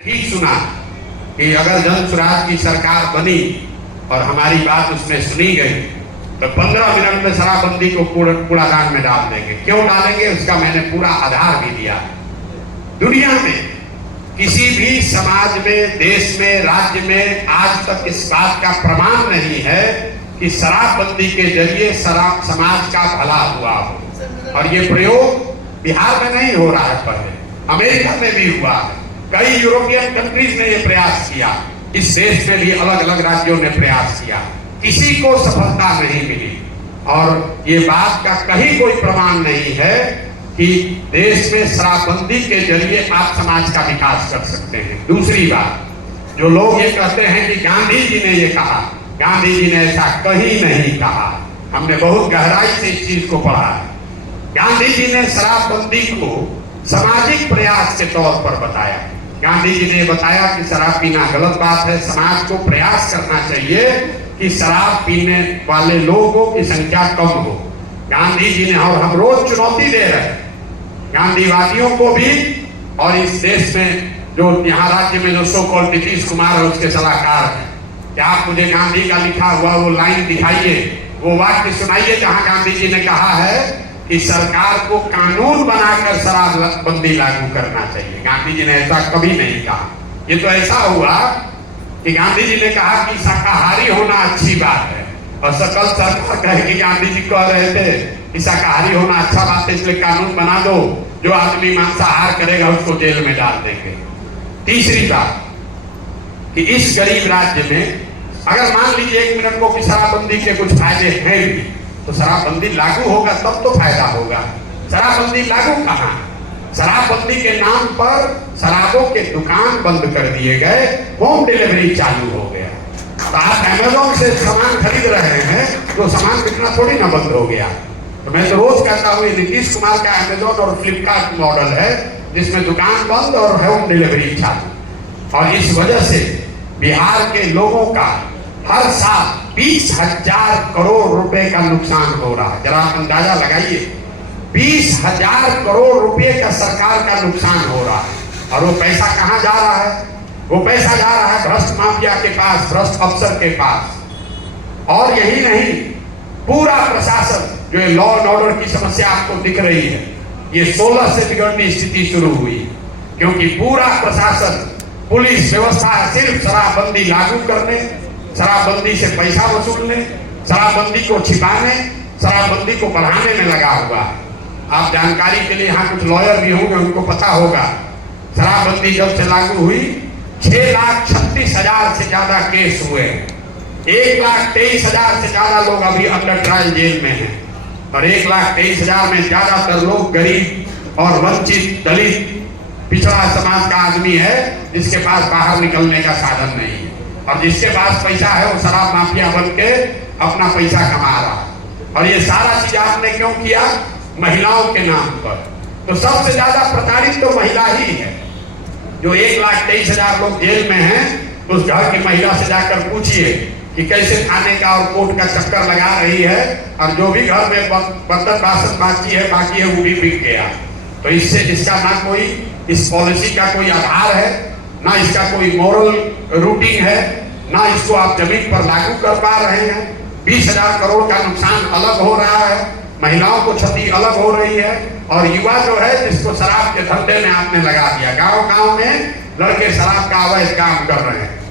ठीक सुना कि अगर जन स्वराज की सरकार बनी और हमारी बात उसमें सुनी गई तो 15 मिनट में शराबबंदी को कूड़ादान में डाल देंगे। क्यों डालेंगे उसका मैंने पूरा आधार भी दिया। दुनिया में किसी भी समाज में, देश में, राज्य में आज तक इस बात का प्रमाण नहीं है कि शराबबंदी के जरिए समाज का भला हुआ हो। और ये प्रयोग बिहार में नहीं हो रहा है, पहले अमेरिका में भी हुआ है, कई यूरोपियन कंट्रीज ने यह प्रयास किया, इस देश में भी अलग अलग राज्यों ने प्रयास किया, किसी को सफलता नहीं मिली। और ये बात का कहीं कोई प्रमाण नहीं है कि देश में शराबबंदी के जरिए आप समाज का विकास कर सकते हैं। दूसरी बात, जो लोग ये कहते हैं कि गांधी जी ने ये कहा, गांधी जी ने ऐसा कहीं नहीं कहा। हमने बहुत गहराई से इस चीज को पढ़ा है। गांधी जी ने शराबबंदी को सामाजिक प्रयास के तौर पर बताया। गांधी जी ने बताया कि शराब पीना गलत बात है, समाज को प्रयास करना चाहिए कि शराब पीने वाले लोगों की संख्या कम हो। गांधी जी ने, और हम रोज चुनौती दे रहे हैं गांधीवादियों को भी, और इस देश में जो यहाँ राज्य में जो सो कॉल्ड नीतीश कुमार है उसके सलाहकार हैं, कि आप मुझे गांधी का लिखा हुआ वो लाइन दिखाइए, वो वाक्य सुनाइए जहां गांधी जी ने कहा है कि सरकार को कानून बनाकर शराबबंदी लागू करना चाहिए। गांधी जी ने ऐसा कभी नहीं कहा। ये तो ऐसा हुआ कि गांधी जी ने कहा कि शाकाहारी होना अच्छी बात है, और सकल सरकार कहे कि गांधी जी कह रहे थे कि शाकाहारी होना अच्छा बात है, इसलिए कानून बना दो, जो आदमी मांसाहार करेगा उसको जेल में डाल देंगे। तीसरी बात कि इस गरीब राज्य में अगर मान लीजिए 1 मिनट को कि शराबबंदी के कुछ फायदे हैं भी, तो शराबबंदी लागू होगा तब तो फायदा होगा। शराबबंदी लागू कहाँ? शराबबंदी के नाम पर शराबों के दुकान बंद कर दिए गए, होम डिलीवरी चालू हो गया। तो आप अमेजोन से सामान खरीद रहे हैं तो सामान बिकना थोड़ी ना बंद हो गया। तो मैं तो रोज कहता हूँ नीतीश कुमार का अमेजोन और फ्लिपकार्ट मॉडल है जिसमें दुकान बंद और होम डिलीवरी चालू। और इस वजह से बिहार के लोगों का हर साल 20,000 करोड़ रुपए का नुकसान हो रहा है। जरा अंदाजा लगाइए, 20,000 करोड़ रुपए का सरकार का नुकसान हो रहा है। और वो पैसा कहां जा रहा है? वो पैसा जा रहा है भ्रष्ट माफिया के पास, भ्रष्ट अफसर के पास। और यही नहीं, पूरा प्रशासन, जो ये लॉ एंड ऑर्डर की समस्या आपको दिख रही है, ये 16 से बिगड़नी स्थिति शुरू हुई, क्योंकि पूरा प्रशासन, पुलिस व्यवस्था सिर्फ शराबबंदी लागू करने, शराबबंदी से पैसा वसूलने, शराबबंदी को छिपाने, शराबबंदी को बढ़ाने में लगा हुआ है। आप जानकारी के लिए यहाँ कुछ लॉयर भी होंगे, उनको पता होगा शराबबंदी जब से लागू हुई 6,36,000 से ज्यादा केस हुए, 1,23,000 से ज्यादा लोग अभी अंडर ट्रायल जेल में हैं, और 1,23,000 में ज्यादातर लोग गरीब और वंचित, दलित, पिछड़ा समाज का आदमी है जिसके पास बाहर निकलने का साधन नहीं है, और जिसके पास पैसा है वो शराब माफिया बन के अपना पैसा कमा रहा है। और ये सारा चीज आपने क्यों किया? महिलाओं के नाम पर। तो सबसे ज्यादा प्रताड़ित तो महिला ही है। जो 1,23,000 लोग जेल में हैं, तो उस घर की महिला से जाकर पूछिए कि कैसे खाने का और कोर्ट का चक्कर लगा रही है, और जो भी घर में बर्तन बासन बाकी है वो भी बिक गया। तो इससे इसका ना कोई इस पॉलिसी का कोई आधार है, ना इसका कोई मॉरल रूटिंग है, ना इसको आप जमीन पर लागू कर पा रहे हैं। 20,000 करोड़ का नुकसान अलग हो रहा है, महिलाओं को क्षति अलग हो रही है, और युवा जो है जिसको शराब के धंधे में आपने लगा दिया। गांव गांव में लड़के शराब का अवैध काम कर रहे हैं।